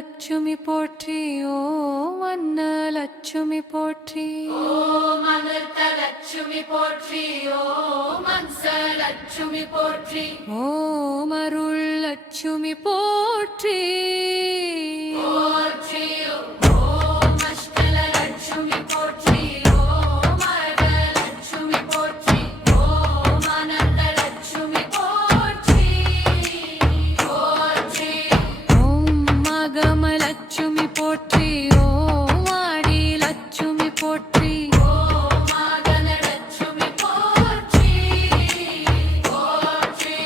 லட்சுமி போற்றி ஓம் அன்னலட்சுமி போற்றி ஓம் அனந்தலட்சுமி போற்றி ஓம் அம்சலட்சுமி போற்றி ஓம் அருள் லட்சுமி போற்றி போற்றி ஓம் அஷ்டலட்சுமி போற்றி ஓம் அர்த்தலட்சுமி போற்றி ஓம் அனந்தலட்சுமி போற்றி போற்றி ஓம் மகமலட்சுமி போற்றி ஓம் ஆடி லட்சுமி போற்றி ஓம் மகனலட்சுமி போற்றி போற்றி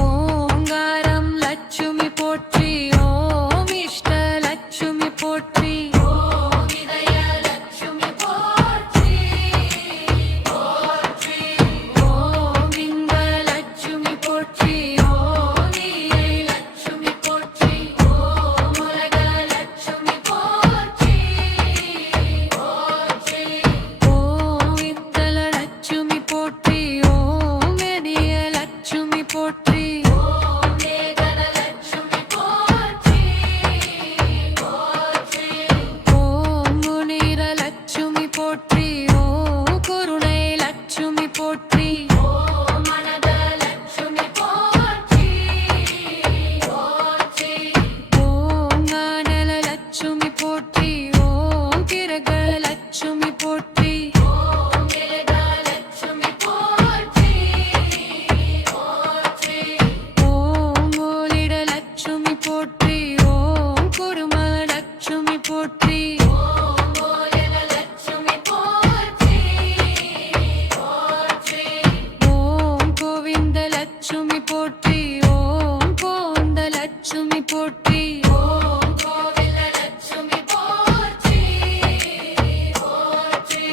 ஓங்காரம் லட்சுமி போற்றி ஓம் இஷ்ட லட்சுமி போற்றி ஓம் இதயலட்சுமி போற்றி போற்றி ஓம் இன்பலட்சுமி போற்றி ஓம் நீலலட்சுமி போற்றி ஓம் உலகலட்சுமி போற்றி போற்றி ஓம் வித்தல லட்சுமி போற்றி ஓம் வெடிய லட்சுமி போற்றி ஓம் வேதனலட்சுமி போற்றி போற்றி ஓம் முனிர லட்சுமி போற்றி ஓம் கருணை லட்சுமி போற்றி ஓம் மனதலட்சுமி போற்றி போற்றி ஓம் ஞானல லட்சுமி போற்றி ஓம் கிரக லட்சுமி போற்றி ஓம் வேதலட்சுமி போற்றி போற்றி ஓம் மூலிட லட்சுமி போற்றி ஓம் குரும லட்சுமி போற்றி ஓம் போயனலட்சுமி போற்றி போற்றி ஓம் கோவிந்த லட்சுமி போற்றி ஓம் கோந்த லட்சுமி போற்றி ஓம் கோவிலலட்சுமி போற்றி போற்றி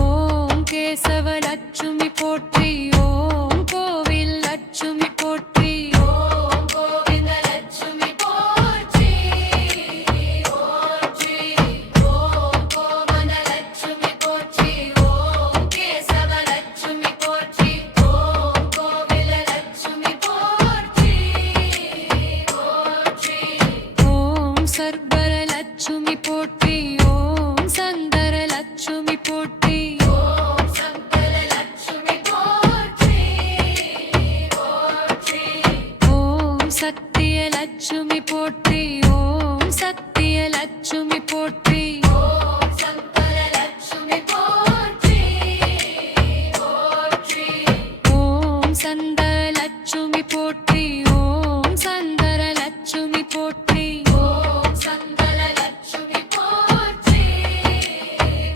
ஓம் கேசவ லட்சுமி போற்றி ஓம் கோவில் லட்சுமி போற்றி ஓம் கோவிந்தலட்சுமி போற்றி போற்றி ஓம் கோவனலட்சுமி போற்றி ஓம் கேசவலட்சுமி போற்றி ஓம் கோவிலலட்சுமி போற்றி போற்றி ஓம் சர்வர லட்சுமி போற்றி ஓம் சந்தர லட்சுமி போற்றி ஓம் சங்கரலட்சுமி போற்றி போற்றி ஓம் சத்திய லட்சுமி போற்றி ஓம் சத்திய லட்சுமி போற்றி ஓம் சங்கரலட்சுமி போற்றி போற்றி ஓம் சந்த லட்சுமி போற்றி ஓம் சந்தர லட்சுமி போற்றி ஓம் சங்கரலட்சுமி போற்றி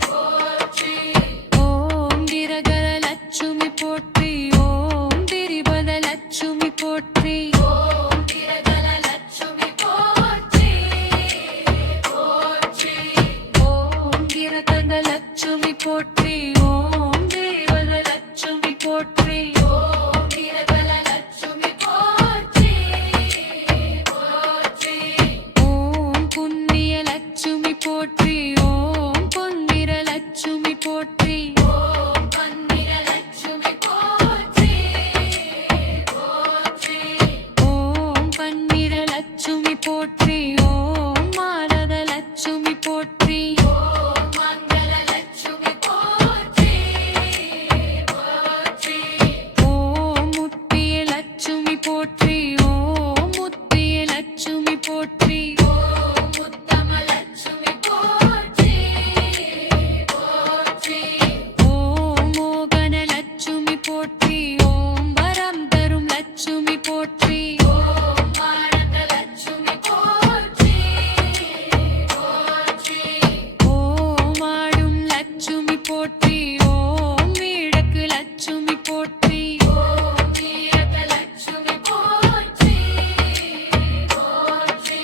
போற்றி ஓம் கிரகர லட்சுமி போற்றி ஓம் திரிபத லட்சுமி போற்றி ஓம் கிரகலட்சுமி போற்றி போற்றி ஓம் கிரகத லட்சுமி போற்றி ஓம் தேவத லட்சுமி போற்றி ஓம் கிரகலட்சுமி போற்றி போற்றி ஓம் புண்ணிய லட்சுமி போற்றி ஓம் பொன்னிற லட்சுமி போற்றி ஓம் பன்னிரலட்சுமி போற்றி போற்றி ஓம் பன்னிற லட்சுமி போற்றி ஓம் மாரத லட்சுமி போற்றி ஓம் மங்களலட்சுமி போற்றி போற்றி ஓம் முத்திய லட்சுமி போற்றி ஓம் முத்திய லட்சுமி போற்றி ஓம் உத்தமலட்சுமி போற்றி போற்றி ஓம் மோகன லட்சுமி போற்றி ஓம் வரம் தரும் லட்சுமி போற்றி ஓம் மானந்தலட்சுமி போற்றி போற்றி ஓம் ஆடும் லட்சுமி போற்றி ஓம் வீடக்கு லட்சுமி போற்றி ஓம் வீரகலட்சுமி போற்றி போற்றி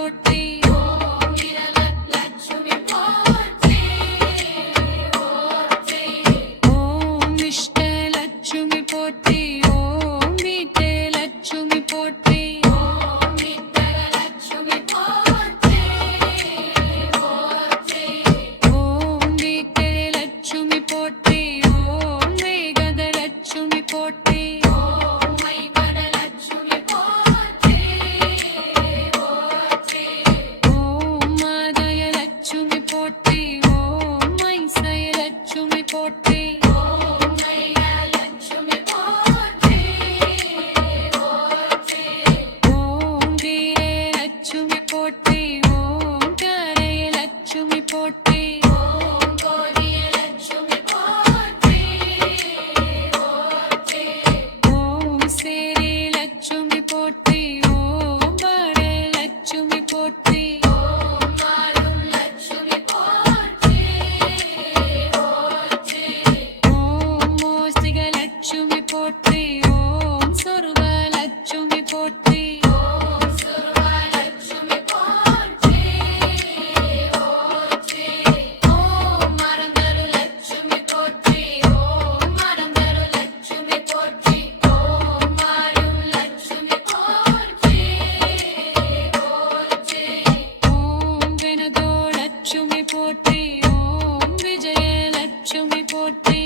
போற்றி ஓம் வீரலட்சுமி போற்றி போற்றி ஓம் இஷ்டலட்சுமி போற்றி ஓம் வீட்டலட்சுமி போற்றி ஓம் விட்டலட்சுமி போற்றி போற்றி ஓம் வீட்டலட்சுமி போற்றி ஓம் வேகதலட்சுமி போற்றி ஓம் வைகடலட்சுமி போற்றி போற்றி ஓம் மாதயலட்சுமி போற்றி ஓம் மைசயலட்சுமி போற்றி ஓம் வைகலட்சுமி போற்றி போற்றி ஓம் வீரலட்சுமி போற்றி ஓம் கரையலட்சுமி போற்றி ஓம் கோடியலட்சுமி போற்றி போற்றி ஓம் சேரிலட்சுமி போற்றி ஓம் வடலட்சுமி போற்றி ஓம் மாடும் லட்சுமி போற்றி போற்றி ஓம் மோஸ்திகலட்சுமி போற்றி ஓம் சொர்வலட்சுமி போற்றி ஓம் சுர்வலட்சுமி போற்றி போற்றி ஓம் மரந்தருலட்சுமி போற்றி ஓம் மரந்தருலட்சுமி போற்றி ஓம் மாடும் லட்சுமி போற்றி போற்றி ஓம் வெனதோலட்சுமி போற்றி ஓம் விஜயலட்சுமி போற்றி